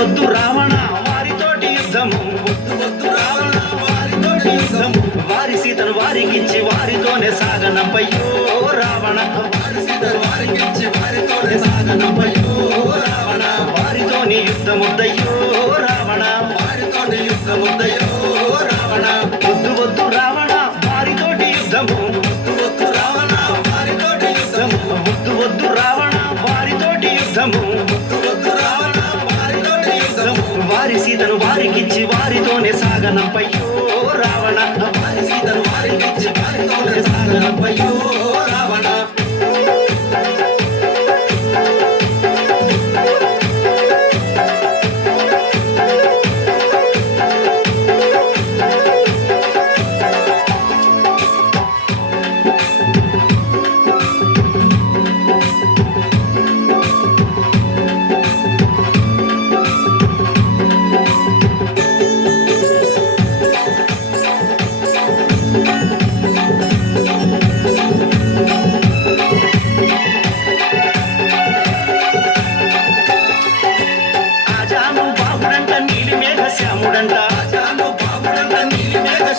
వద్దు రావణ వారితోటి యుద్ధము. వద్దు వద్దు రావణ వారితోటి యుద్ధము వారి సీతను వారికిచ్చి వారితోనే సాగనపయ్యో రావణ. వారి సీతను వారికిచ్చి వారితోనే సాగనపయ్యో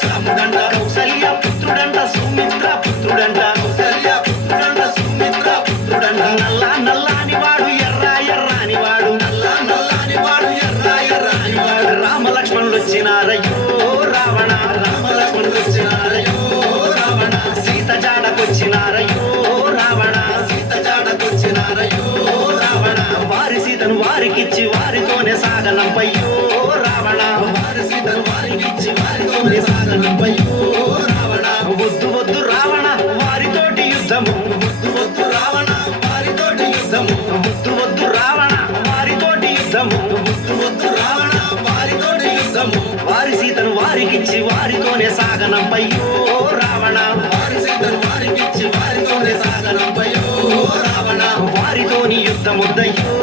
నీలి మేఘ శ్యాముడంట కౌసల్య పుత్రుడంట సుమిత్ర పుత్రుడంట కౌసల్య పుత్రుడంట సుమిత్ర పుత్రుడంట. నల్ల నల్లాని వాడు ఎర్ర ఎర్రాని వాడు. నల్ల నల్లాని వాడు ఎర్ర ఎర్రాని వాడు. రామ లక్ష్మణులు వచ్చినారయ్యో రావణ రామ లక్ష్మణులు వచ్చినారయ్యో రావణ. సీత జాడకొచ్చినారయ్యో రావణ సీత జాడకొచ్చినారయ్యో రావణ. వారి సీతను వారికిచ్చి వారితోనే సాగనంపయ్యో వద్దు రావణ వారితోటి యుద్ధము. వద్దు వద్దు రావణ వారితోటి యుద్ధము. వారి సీతను వారికిచ్చి వారితోనే సాగనంపయ్యో రావణ వారి సీతను వారికిచ్చి వారితోనే సాగనంపయ్యో రావణ వారితోని యుద్ధముద్దయ్యో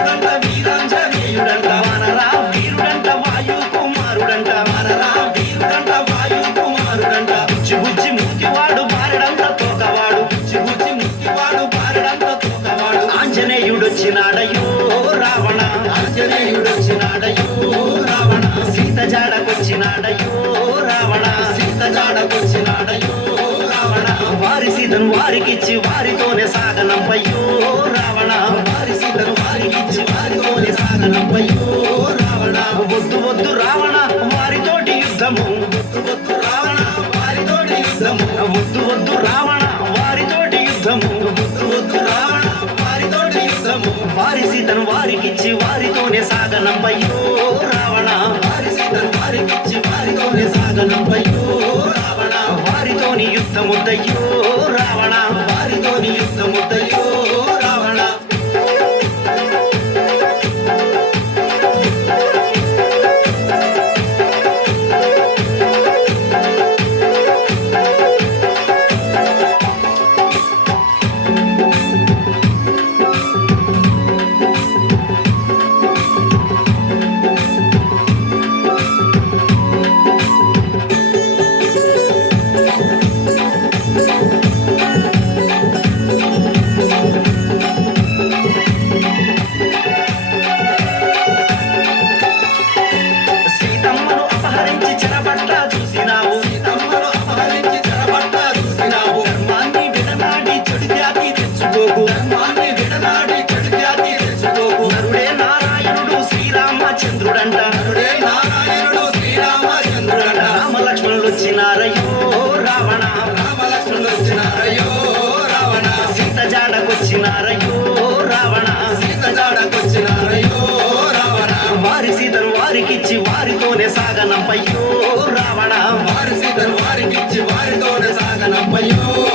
వీరుడంట వీరాంజనేయుడంట వానరా వీరుడంట వాయు కుమారుడంట మనరా వీరుడంట వాయు కుమారుడంట బుజ్జి బుజ్జి మూతివాడు బారెడంత తోకవాడు చిబుచి ముక్తివాడు బారడంత తోకవాడు. ఆంజనేయుడొచ్చినాడయ్యో రావణ ఆంజనేయుడొచ్చినాడయో రావణ. సీత జాడకొచ్చినాడయ్యో రావణ సీత జాడకొచ్చినాడయో రావణ. వారి సీతను వారికిచ్చి వారితోనే సాగనంపయ్యో యుద్ధము వద్దు వద్దు రావణ వారితోటి యుద్ధము వద్దు వద్దు రావణ వారితోటి యుద్ధము. వద్దు వద్దు రావణ వారితోటి యుద్ధము వారి సీతను వారికిచ్చి వారితోనే సాగనంపయ్యో రావణ. వారి సీతను వారికిచ్చి వారితోనే సాగనంపయ్యో రావణ వారితోని యుద్ధముద్దయ్యో అపహరించి చెరబట్ట చూసినావు. చూసినావు. ధర్మాన్ని విడనాడి చెడు జాతి తెచ్చుకోకు. ధర్మాన్ని విడనాడి చెడు జాతి తెచ్చుకోకు. నరుడే నారాయణుడు శ్రీరామచంద్రుడంట నరుడే నారాయణుడు శ్రీరామచంద్రుడంట రామలక్ష్మణులు వచ్చినారయ్యో రావణ. రామలక్ష్మణులు వచ్చినారయ్యో రావణ. సీత జాడకొచ్చినారయ్యో రావణ. సీత జాడకు பையோ ராவணா வாரிசு தன் வாரி கிச்சு வாரி தோன சாதனம் பையோ